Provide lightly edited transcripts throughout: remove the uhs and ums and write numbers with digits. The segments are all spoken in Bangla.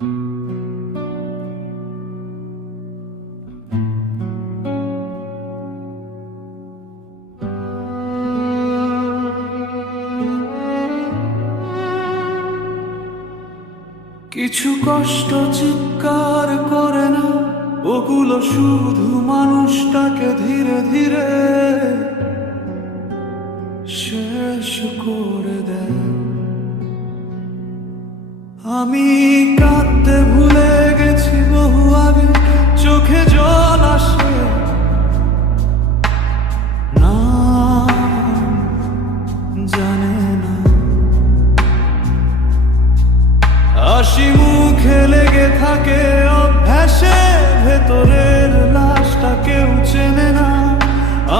কিছু কষ্ট চিৎকার করে না, ওগুলো শুধু মানুষটাকে ধীরে ধীরে শেষ করে দেয়। আমি কাঁদতে ভুলে গেছি বহু আগে, চোখে জল আসে না জানে না, হাসি মুখে লেগে থাকে অভ্যাসে, ভেতরের লাশটা কেউ চেনে না।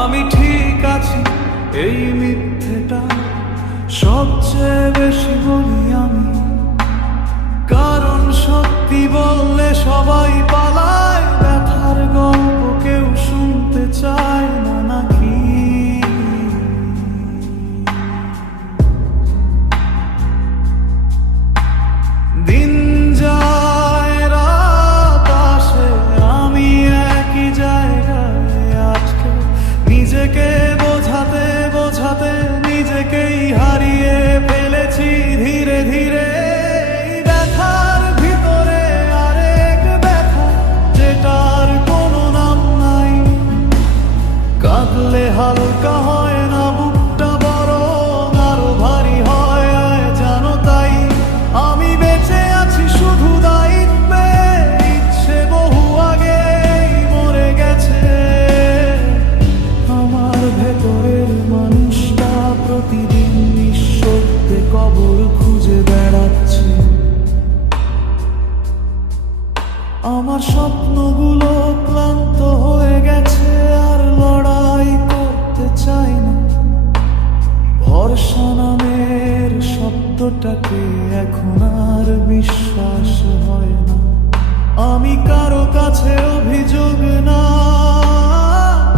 আমি ঠিক আছি এই মিথ্যেটা সবচেয়ে বেশি বলি আমি, কারণ সত্যি বললে সবাই পালায়, ব্যথার গল্প কেউ শুনতে চায় না নাকি। দিন যায় রাত আসে, আমি একই জায়গায় আজকে, নিজেকে বোঝাতে বোঝাতে নিজেকেই হারিয়ে ফেলেছি ধীরে ধীরে। ব্যথার ভিতরে আরেক ব্যথা, যেটার কোনো নাম নাই, কাঁদলে হালকা হয় না বুকটা, বরং আরো ভারী হয় জানো তাই। আমি বেঁচে আছি শুধু দায়িত্বে, ইচ্ছে বহু আগেই মরে গেছে। আমার ভেতরের মানুষটা প্রতিদিন নিঃশব্দে কবর খুঁজে বেড়াচ্ছে। আমার স্বপ্নগুলো ক্লান্ত হয়ে গেছে, আর লড়াই করতে চাই না। ভরসা নামের শব্দটাকে এখন আর বিশ্বাস হয় না। আমি কারো কাছে অভিযোগ না,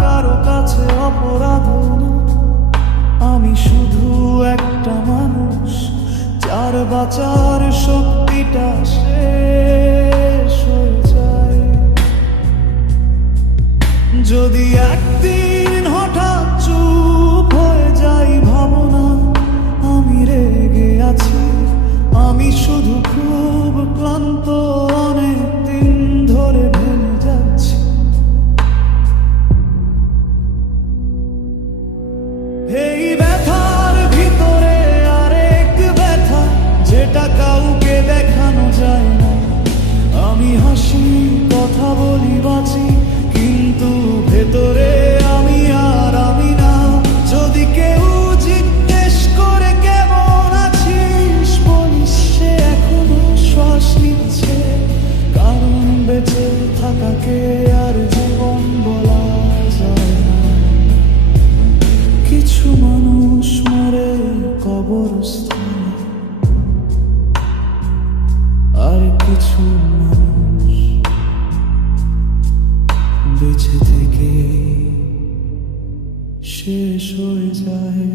কারো কাছে অপরাধ না, আমি শুধু একটা মানুষ যার বাঁচার শক্তিটা শেষ হয়ে যায়। যদি একদিন হঠাৎ চুপ হয়ে যাই, ভাবনা আমি রেগে আছি, আমি শুধু খুব ক্লান্ত, অনেক দিন ধরে ভেঙে যাচ্ছি। এই ব্যথার ভিতরে আরেক ব্যথা, যেটা কাউকে দেখানো যায় না। আমি হাসি, কথা বলি, বাঁচি, কিন্তু ভেতরে আমি আর আমি না। যদি কেউ জিজ্ঞেস করে কেমন আছিস, বলিস সে এখনো শ্বাস নিচ্ছে, কারণ বেঁচে থাকাকে আর জীবন বলা যায় না। কিছু মানুষ মরে কবরস্থানে, আর কিছু মানুষ বেঁচে থেকে শেষ হয়ে যায়।